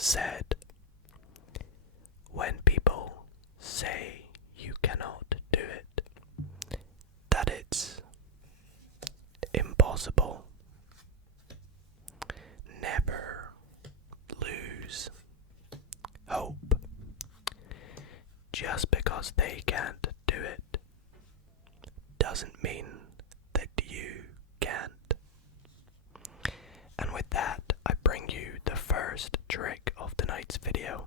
said, when people say you cannot do it, that it's impossible. Never lose hope. Just because they can't do it doesn't mean that you can't. And with that, I bring you the first trick of tonight's video.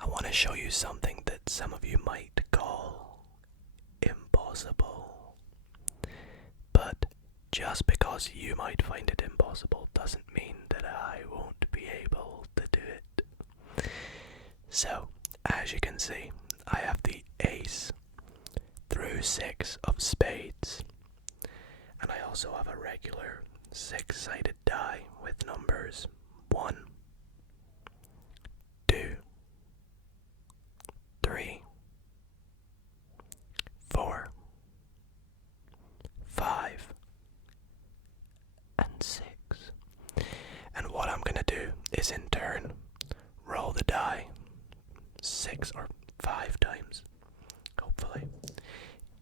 I want to show you something that some of you might call impossible. But just because you might find it impossible doesn't mean that I won't be able to do it. So, as you can see, I have the ace through 6 of spades. And I also have a regular 6-sided die with numbers 1, 2, 3, 4, 5, and 6. And what I'm gonna do is in turn roll the die 6 or 5 times, hopefully,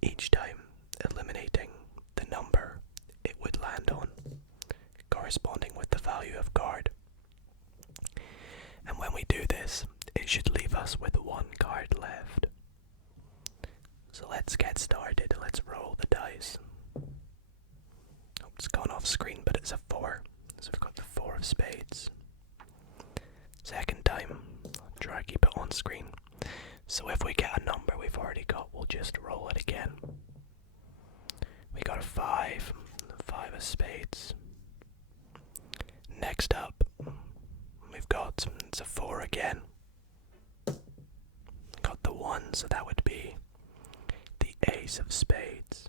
each time eliminating the number it would land on, corresponding with the value of card. And when we do this, it should leave us with 1 card left. So let's get started. Let's roll the dice. Oh, it's gone off screen, but it's a 4. So we've got the 4 of spades. Second time, I'll try to keep it on screen. So if we get a number we've already got, we'll just roll it again. We got a 5, 5 of spades. Next up, we've got, it's a 4 again. Got the 1, so that would be the ace of spades.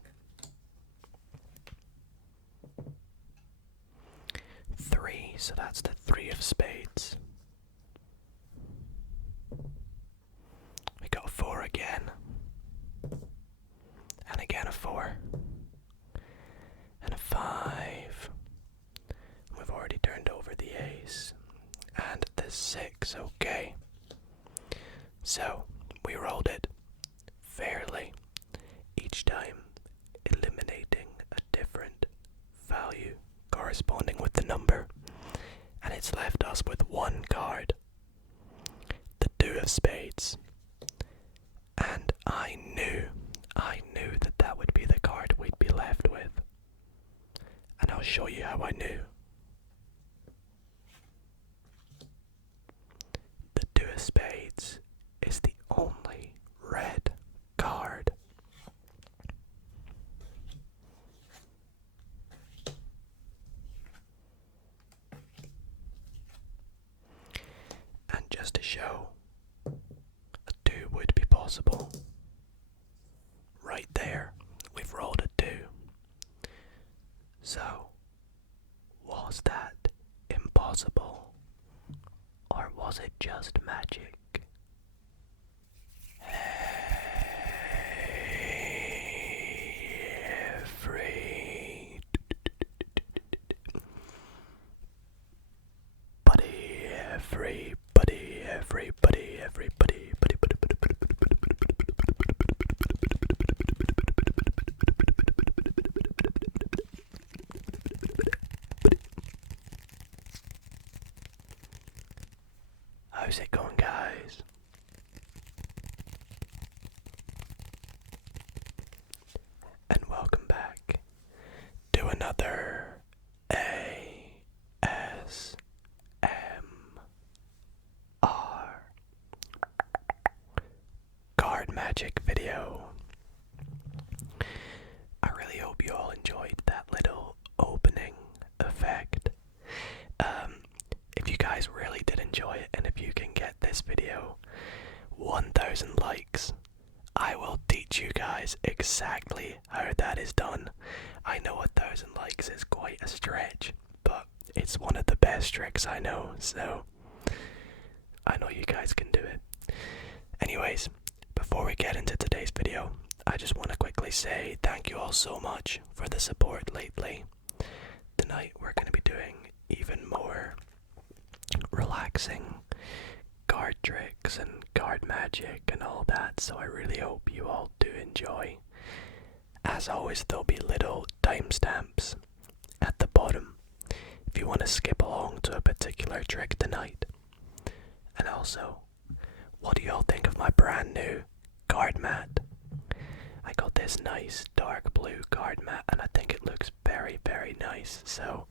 3, so that's the 3 of spades. We got a 4 again. And again a 4. And a 5. We've already turned over the ace. And the 6, okay. So, we rolled it fairly, each time eliminating a different value corresponding with the number. And it's left us with 1 card, the 2 of spades. And I knew that that would be the card we'd be left with. And I'll show you how I knew. The 2 of spades is the only red card. And just to show a 2 would be possible, right there, we've rolled a 2. So, was that impossible? Or was it just magic? Everybody. How's it going, guys? And welcome back to another ASMR card magic video. I really hope you all enjoyed that little opening effect. If you guys really did enjoy it, and if you can get this video 1,000 likes, I will teach you guys exactly how that is done. I know 1,000 likes is quite a stretch, but it's one of the best tricks I know, so I know you guys can do it. Anyways, before we get into today's video, I just want to quickly say thank you all so much for the support lately. Tonight we're going to be doing even more mixing card tricks and card magic and all that, so I really hope you all do enjoy. As always, there'll be little timestamps at the bottom if you want to skip along to a particular trick tonight. And also, what do y'all think of my brand new card mat? I got this nice dark blue card mat and I think it looks very, very nice, so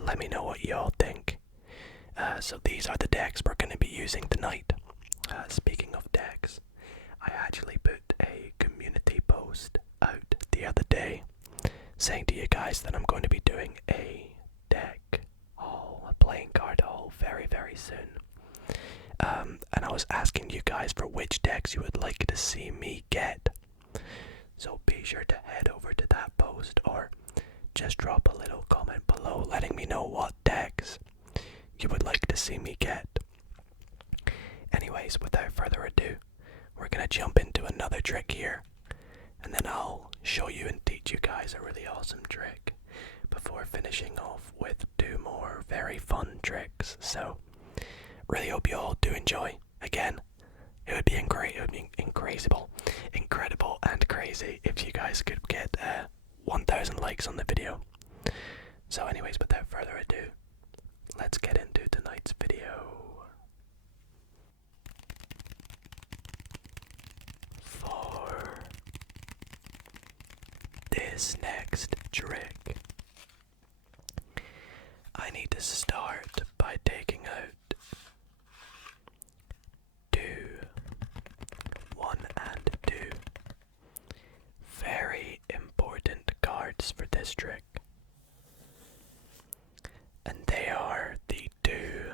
let me know what y'all think. So these are the decks we're going to be using tonight. Speaking of decks, I actually put a community post out the other day saying to you guys that I'm going to be doing a deck haul, a playing card haul very, very soon. And I was asking you guys for which decks you would like to see me get. So be sure to head over to that post or just drop a little comment below letting me know what decks you would like to see me get. Anyways, without further ado, we're gonna jump into another trick here, and then I'll show you and teach you guys a really awesome trick before finishing off with 2 more very fun tricks. So really hope you all do enjoy. Again, it would be incredible and crazy if you guys could get 1,000 likes on the video. So anyways, without further ado, let's get into tonight's video. For this next trick, I need to start by taking out 2, 1 and 2 very important cards for this trick. And they are the 2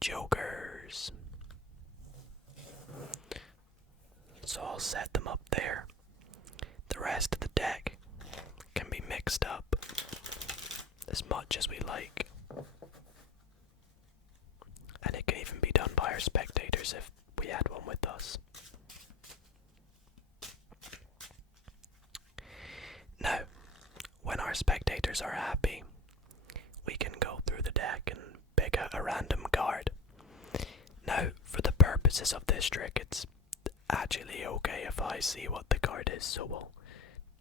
jokers. So I'll set them up there. The rest of the deck can be mixed up as much as we like. And it can even be done by our spectators if we had one with us. Now, when our spectators are happy, we can go through the deck and pick out a random card. Now, for the purposes of this trick, it's actually okay if I see what the card is, so we'll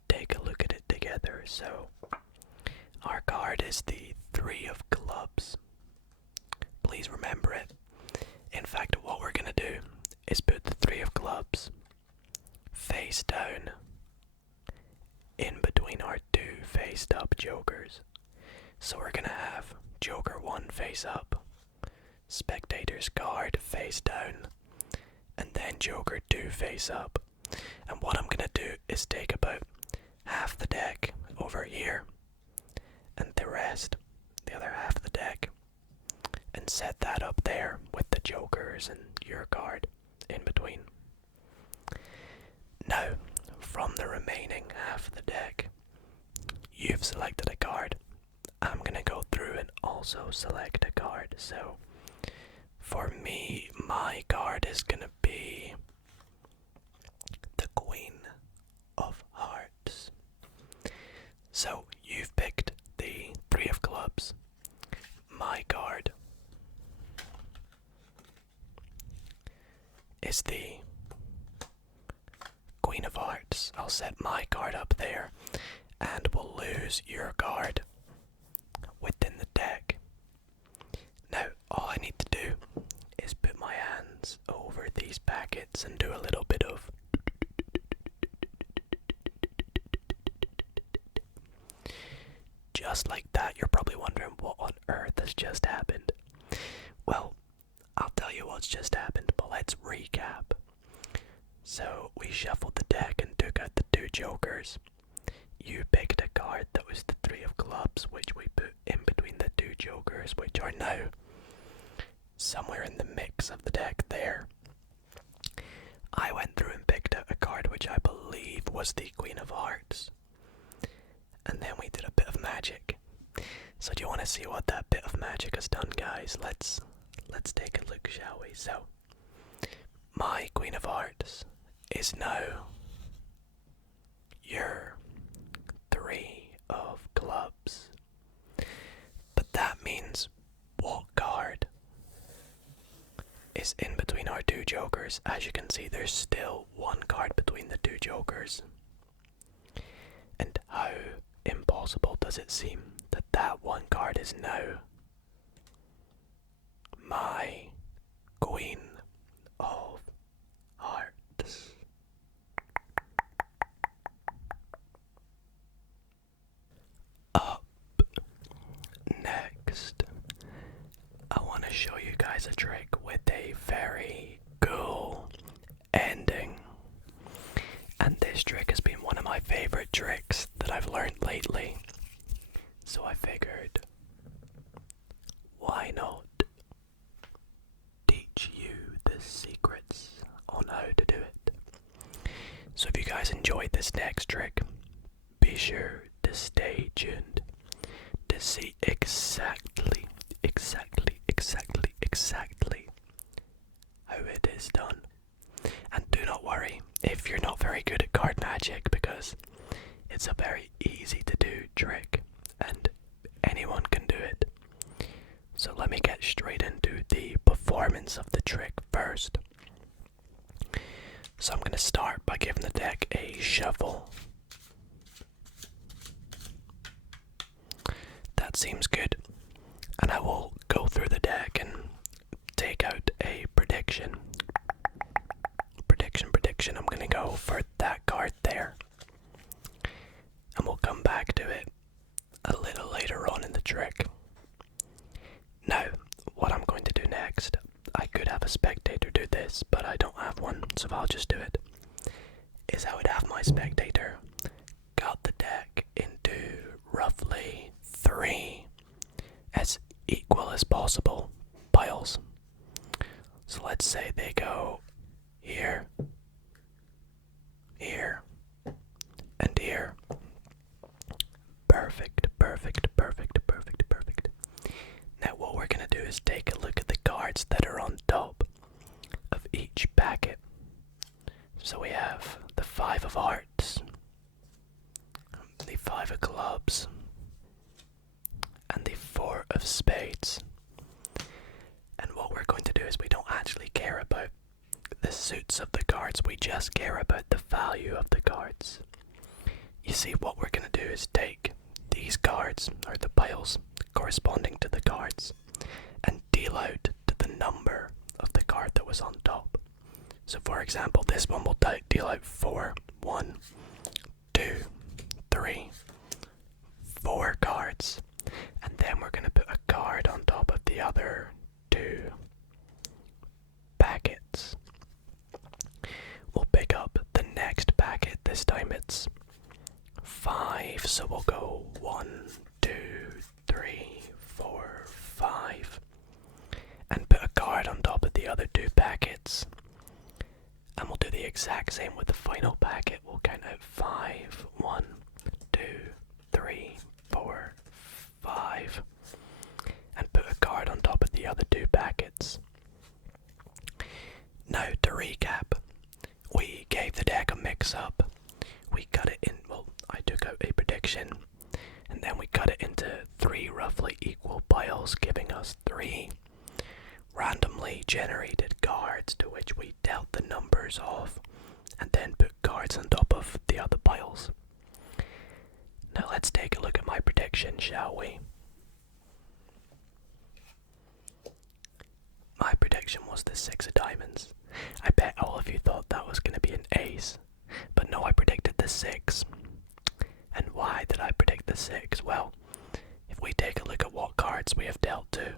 take a look at it together. So, our card is the 3 of clubs. Please remember it. In fact, what we're gonna do is put the 3 of clubs face down in between our 2 faced up jokers. So we're gonna have Joker 1 face up, Spectator's card face down, and then Joker 2 face up. And what I'm gonna do is take about half the deck over here, and the rest, the other half of the deck, and set that up there with the jokers and your card in between. Now, from the remaining half of the deck, you've selected a card. I'm gonna go through and also select a card. So, for me, my card is gonna be the Queen of Hearts. So, you've picked the 3 of clubs. My card is the Queen of Hearts. I'll set my card up there, and we'll lose your card within the deck. Now, all I need to do is put my hands over these packets and do a little bit of just like that. You're probably wondering what on earth has just happened. Well, I'll tell you what's just happened, but let's recap. So, we shuffled the deck and took out the 2 jokers. You picked a card that was the 3 of clubs, which we put in between the 2 jokers, which are now somewhere in the mix of the deck there. I went through and picked out a card which I believe was the Queen of Hearts. And then we did a bit of magic. So do you want to see what that bit of magic has done, guys? Let's take a look, shall we? So, my Queen of Hearts is now your 3 of clubs. But that means what card is in between our two jokers. As you can see, there's still one card between the two jokers. And how impossible does it seem that that one card is now my Queen of Hearts. Up next, I want to show you guys a trick with a very cool ending. And this trick has been one of my favorite tricks that I've learned lately. So I figured, why not teach you the secrets on how to do it? So if you guys enjoyed this next trick, be sure to stay tuned to see exactly how it is done. And do not worry if you're not very good at card magic, because it's a very easy to do trick and anyone can do it. So let me get straight into the performance of the trick first. So I'm going to start by giving the deck a shuffle. That seems good. And I will go through the deck and take out a prediction. Prediction. I'm going to go for that card there. And we'll come back to it a little later on in the trick. Now, what I'm going to do next, I could have a spectator do this, but I don't have one, so I'll just do it, is I would have my spectator cut the deck into roughly 3 as equal as possible piles. So let's say they go here, here, and here. Perfect. Now what we're going to do is take a look at the cards that are on top of each packet. So we have the 5 of Hearts, the 5 of Clubs, and the 4 of Spades. And what we're going to do is we don't actually care about the suits of the cards, we just care about the value of the cards. You see, what we're going to do is take these cards, or the piles corresponding to the cards, and deal out to the number of the card that was on top. So for example, this one will deal out 4. 1, 2, 3, 4 cards. And then we're going to put a card on top of the other 2 packets. We'll pick up the next packet. This time it's 5, so we'll go 1, 2, 3, 4, 5, and put a card on top of the other 2 packets. And we'll do the exact same with the final packet. We'll count out 5, 1, 2, 3, 4, 5, and put a card on top of the other 2 packets. Now to recap, we gave the deck a mix-up. We cut it in, well, I took out a prediction, and then we cut it into 3 roughly equal piles, giving us 3 randomly generated cards to which we dealt the numbers of, and then put cards on top of the other piles. Now let's take a look at my prediction, shall we? My prediction was the 6 of diamonds. I bet all of you thought that was going to be an ace, but no, I predicted the 6. And why did I predict the 6? Well, if we take a look at what cards we have dealt to,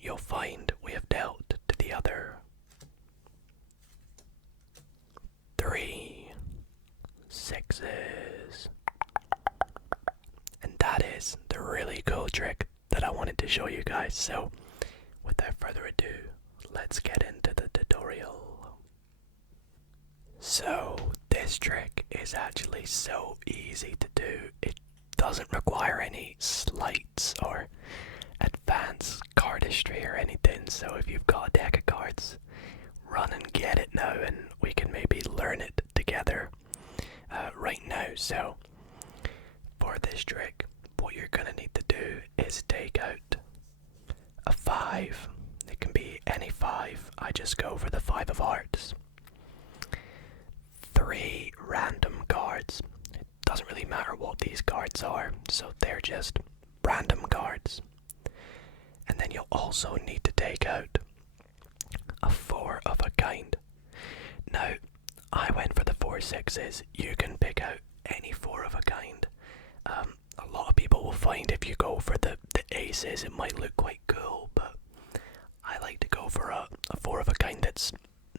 you'll find we have dealt to the other 3 6s. And that is the really cool trick that I wanted to show you guys. So, without further ado, let's get into the tutorial. So, this trick is actually so easy to do. It doesn't require any sleights or advanced cardistry or anything. So if you've got a deck of cards, run and get it now, and we can maybe learn it together right now. So for this trick, what you're gonna need to do is take out a 5. It can be any any 5, I just go for the 5 of hearts. 3 random cards. It doesn't really matter what these cards are, so they're just random cards. And then you'll also need to take out a 4 of a kind. Now, I went for the 4 6s. You can pick out any 4 of a kind. A lot of people will find if you go for the aces, it might look quite cool, but I like to go for a 4 of a kind that's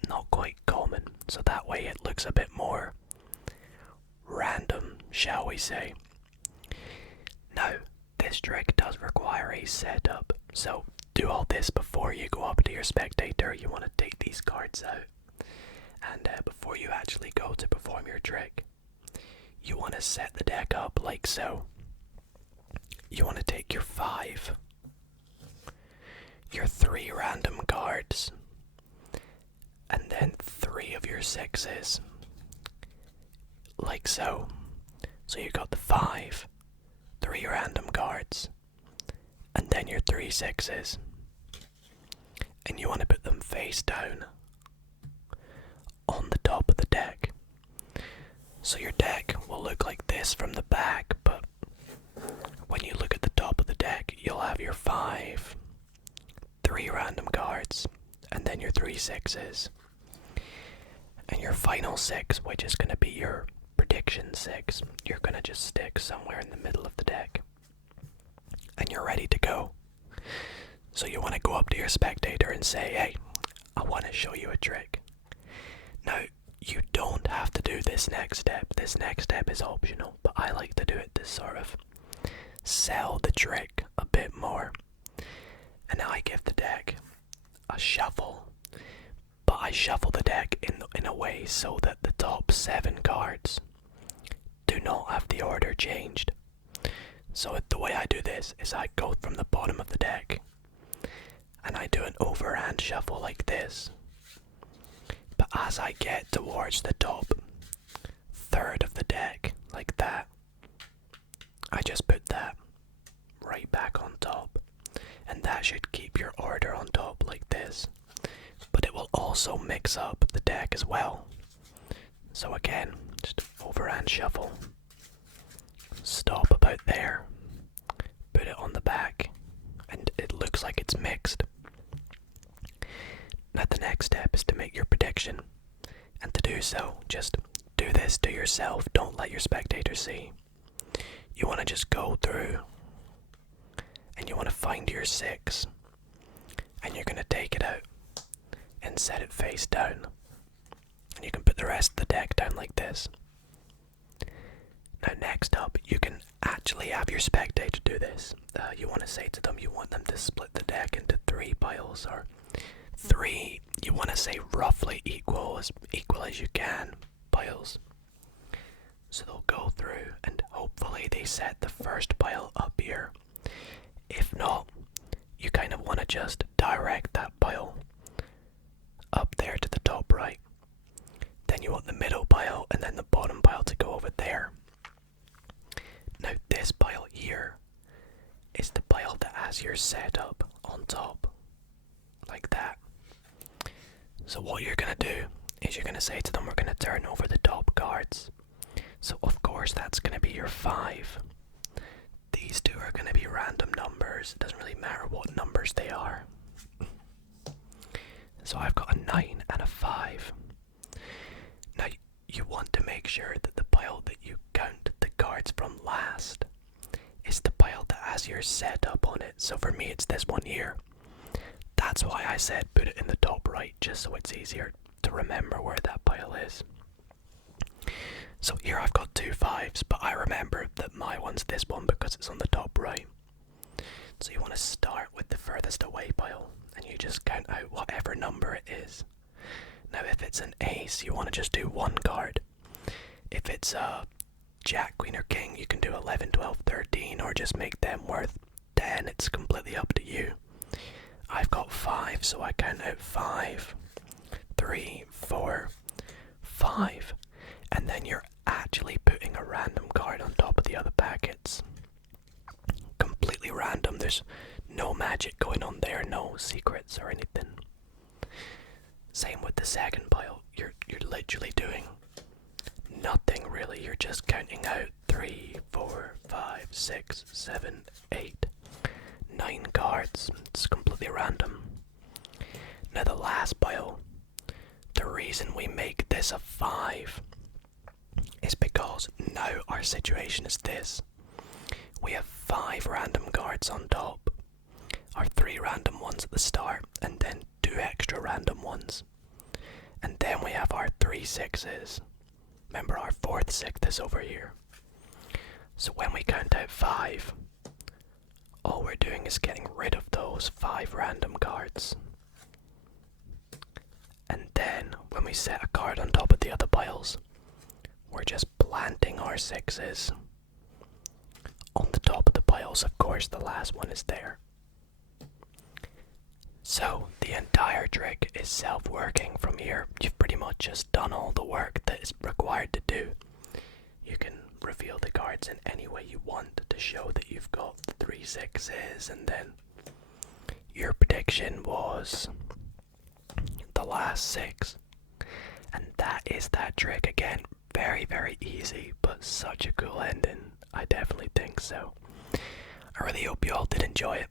not quite common, so that way it looks a bit more random, shall we say. Now, this trick does require a setup, so do all this before you go up to your spectator. You want to take these cards out, and before you actually go to perform your trick, you want to set the deck up like so. You want to take your 5, your 3 random cards, and then 3 of your 6s, like so. So you got the 5, 3 random cards, and then your 3 6s, and you want to put them face down on the top of the deck. So your deck will look like this from the back, but when you look at the top of the deck, you'll have your 5, 3 random cards, and then your 3 6s. And your final 6, which is going to be your prediction 6, you're going to just stick somewhere in the middle of the deck. And you're ready to go. So you want to go up to your spectator and say, hey, I want to show you a trick. Now, you don't have to do this next step. This next step is optional, but I like to do it to sort of sell the trick a bit more. And now I give the deck a shuffle, but I shuffle the deck in a way so that the top 7 cards do not have the order changed. So the way I do this is I go from the bottom of the deck and I do an overhand shuffle like this. But as I get towards the top 1/3 of the deck, like that, I just put that right back on top. And that should keep your order on top like this. But it will also mix up the deck as well. So again, just overhand shuffle. Stop about there. Put it on the back. And it looks like it's mixed. Now the next step is to make your prediction. And to do so, just do this to yourself. Don't let your spectators see. You want to just go through and you want to find your 6. And you're going to take it out and set it face down. And you can put the rest of the deck down like this. Now next up, you can actually have your spectator do this. You want to say to them you want them to split the deck into 3 piles, or 3, you want to say roughly equal as you can, piles. So they'll go through and hopefully they set the first pile up here. If not, you kind of want to just direct that pile up there to the top right. Then you want the middle pile and then the bottom pile to go over there. Now this pile here is the pile that has your setup on top, like that. So what you're going to do is you're going to say to them, we're going to turn over the top cards. So of course that's going to be your 5. These 2 are going to be random numbers. It doesn't really matter what numbers they are. So I've got a 9 and a 5. Now you want to make sure that the pile that you count the cards from last is the pile that has your setup on it. So for me it's this one here. That's why I said put it in the top right, just so it's easier to remember where that pile is. So here I've got 2 5s, but I remember that my one's this one because it's on the top right. So you want to start with the furthest away pile, and you just count out whatever number it is. Now if it's an ace, you want to just do 1 card. If it's a jack, queen, or king, you can do 11, 12, 13, or just make them worth 10. It's completely up to you. I've got 5, so I count out 5, 3, 4, 5, and then you're actually putting a random card on top of the other packets. Completely random. There's no magic going on there, no secrets or anything. Same with the second pile. You're literally doing nothing really. You're just counting out 3, 4, 5, 6, 7, 8, 9 cards. It's completely random. Now the last pile, the reason we make this a 5 is because now our situation is this. We have 5 random cards on top, our 3 random ones at the start, and then 2 extra random ones. And then we have our 3 sixes. Remember, our 4th six is over here. So when we count out 5, all we're doing is getting rid of those 5 random cards. And then when we set a card on top of the other piles, we're just planting our 6s on the top of the piles. Of course, the last one is there. So the entire trick is self-working from here. You've pretty much just done all the work that is required to do. You can reveal the cards in any way you want to show that you've got the 3 6s, and then your prediction was the last 6. And that is that trick again. Very, very easy, but such a cool ending. I definitely think so. I really hope you all did enjoy it.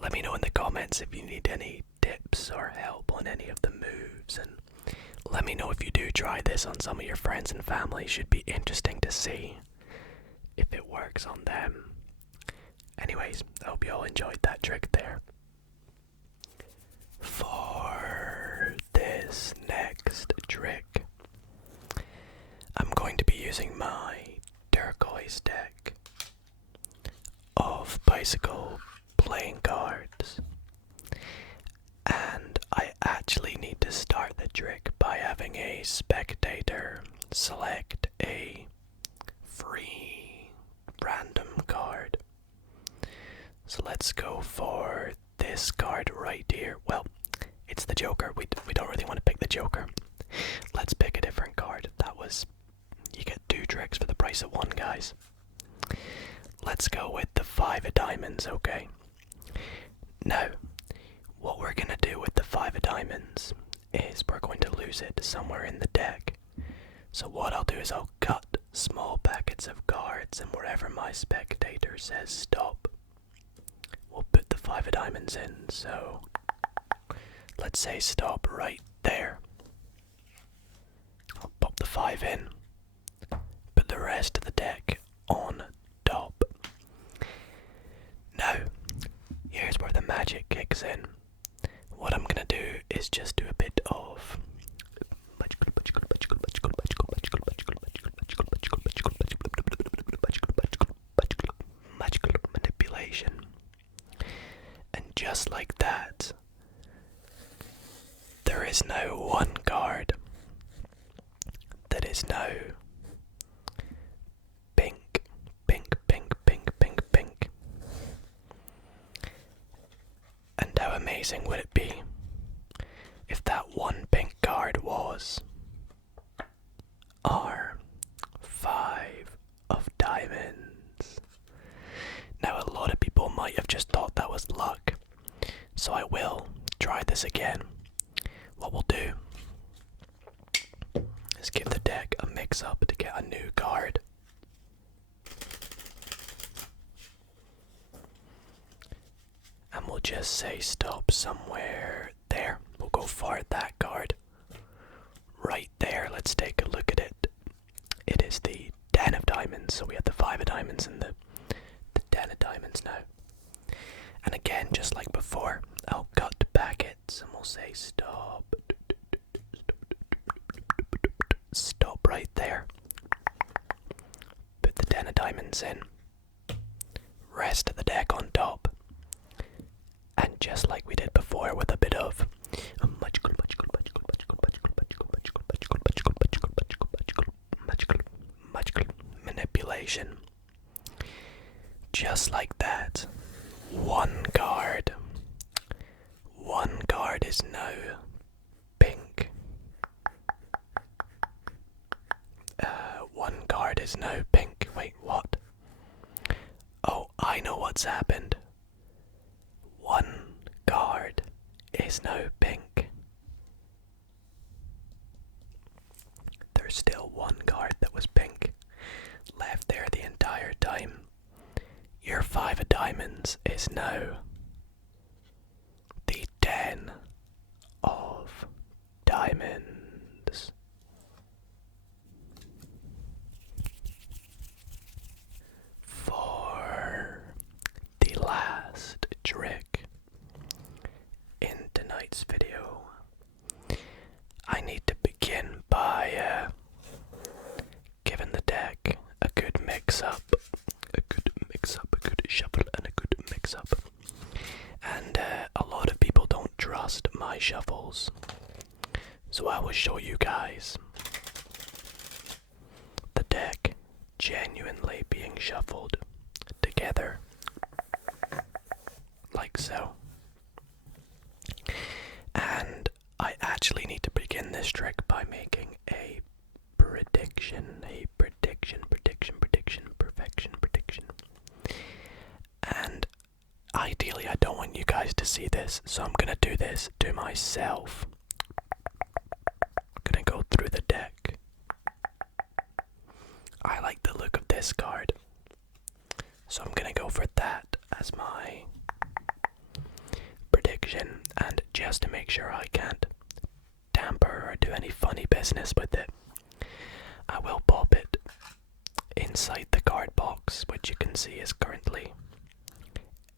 Let me know in the comments if you need any tips or help on any of the moves, and let me know if you do try this on some of your friends and family. Should be interesting to see if it works on them. Anyways, I hope you all enjoyed that trick there. For this next trick, I'm going to be using my turquoise deck of bicycle playing cards, and I actually need to start the trick by having a spectator select a free random card. So let's go for this card right here. Well, it's the Joker. We don't really want to pick the Joker. Let's pick a different card. You get 2 tricks for the price of 1, guys. Let's go with the 5 of diamonds, okay? Now, what we're going to do with the 5 of diamonds is we're going to lose it somewhere in the deck. So what I'll do is I'll cut small packets of cards, and wherever my spectator says stop, we'll put the 5 of diamonds in. So let's say stop right there. I'll pop the 5 in, put the rest of the deck on top. Now, here's where the magic kicks in. What I'm gonna do is just do a bit of magical manipulation, and just like that, there is now 1 card that is now pink, pink, pink, pink, pink, pink. And how amazing would it be if that 1 pink card was our 5 of diamonds? Now, a lot of people might have just thought that was luck, so I will try this again. What we'll do is give the deck a mix up to get a new card. And we'll just say stop somewhere there. We'll go for that card. Right there, let's take a look at it. It is the 10 of diamonds, so we have the 5 of diamonds and the 10 of diamonds now. And again, just like before, I'll cut packets and we'll say stop. Stop right there. Put the 10 of diamonds in. Rest of the deck on top. And just like we did before with a bit of magical manipulation. Just like that. 1 card. 1 card is now pink. 1 card is now pink. Wait, what? Oh, I know what's happened. 1 card is now pink. hands is now the 10 of diamonds. For the last trick in tonight's video, I need to begin by giving the deck a good mix-up, a good shuffle and a good mix-up. And a lot of people don't trust my shuffles, so I will show you guys the deck genuinely being shuffled together, like so. And I actually need to begin this trick by making a prediction, perfection. And ideally I don't want you guys to see this, so I'm gonna do this to myself. I'm gonna go through the deck. I like the look of this card, so I'm gonna go for that as my prediction, and just to make sure I can't tamper or do any funny business with it, I will pop it inside the card box, which you can see is currently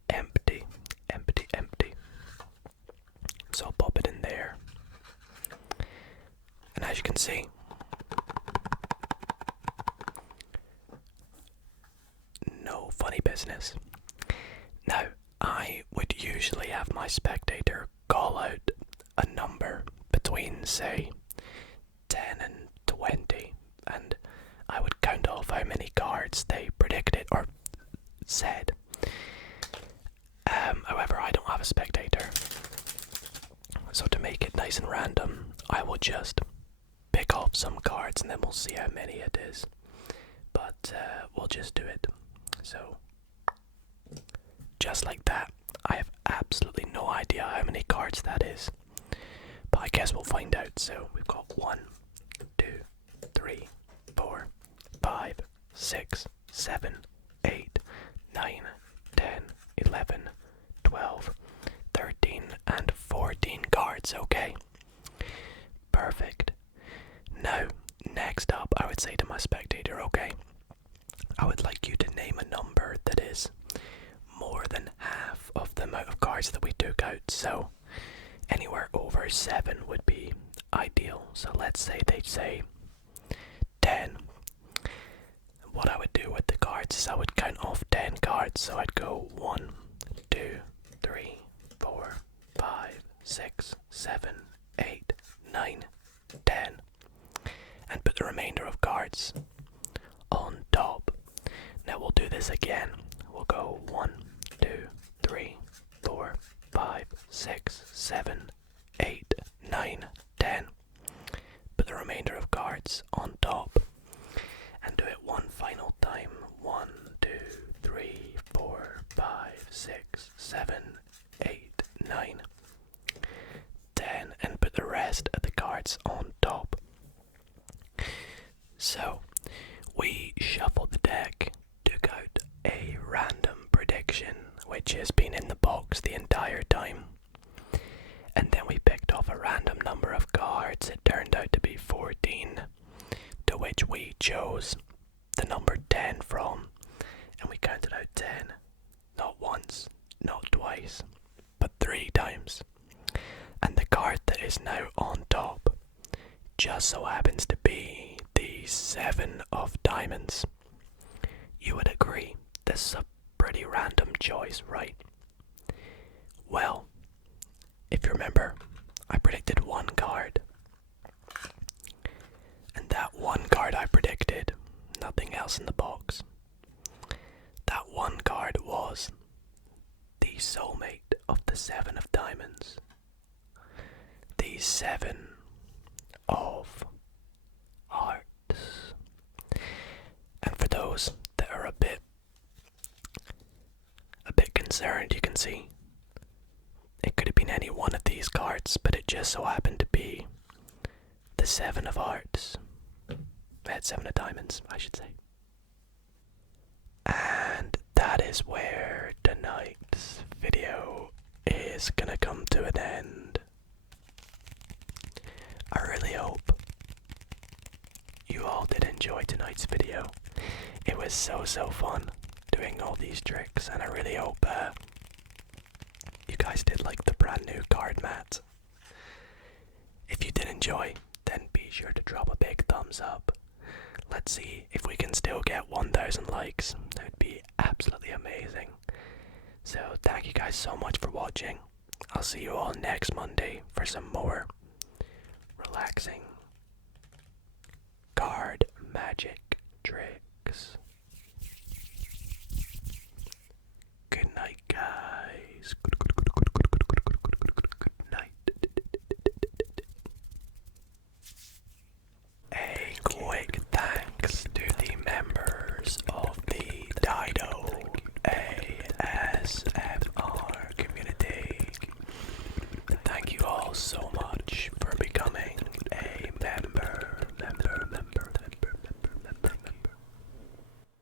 empty. So I'll pop it in there, and as you can see, no funny business. Now, I would usually have my spectator call out a number between, say, 10 and 20, and I would count off how many cards they predicted or said. However, I don't have a spectator, so to make it nice and random, I will just pick off some cards and then we'll see how many it is. But we'll just do it. So, just like that. I have absolutely no idea how many cards that is, but I guess we'll find out. So we've got 1, 2, 3, 4, 5, 6, 7, 8, 9, 10, 11, 12, 13, and 14 cards. Okay, perfect. Now, next up, I would say to my spectator, okay, I would like you to name a number that is more than half of the amount of cards that we took out. So anywhere over 7 would be ideal. So let's say they'd say 10. What I would do with the cards is I would count off 10 cards. So I'd go 1, 2, 3, 4, 5, 6, 7, 8, 9, 10, and put the remainder of cards on top. Now we'll do this again. We'll go 1, 2, 3, 4, 5, 6, 7, 8, 9, 10. Put the remainder of cards on top. And do it one final time. 1, 2, 3, 4, 5, 6, 7, 8, 9, 10. And put the rest of the cards on top. So, we shuffled the deck, took out a random prediction, which has been in the box the entire time, and then we picked off a random number of cards. It turned out to be 14, to which we chose the number 10 from, and we counted out 10, not once, not twice, but 3 times. And the card that is now on top just so happens to be the 7 of diamonds. You would agree, this is a pretty random choice, right? Well, if you remember, I predicted one card. And that one card I predicted, nothing else in the box. That one card was the soulmate of the 7 of diamonds. The 7 of hearts. And for those that are a bit concerned, you can see it could have been any one of these cards, but it just so happened to be the 7 of hearts. 7 of diamonds, I should say. And that is where tonight is gonna come to an end. I really hope you all did enjoy tonight's video. It was so fun doing all these tricks, and I really hope you guys did like the brand new card mat. If you did enjoy, then be sure to drop a big thumbs up. Let's see if we can still get 1,000 likes. That would be absolutely amazing. So thank you guys so much for watching. I'll see you all next Monday for some more relaxing card magic tricks. Good night, guys.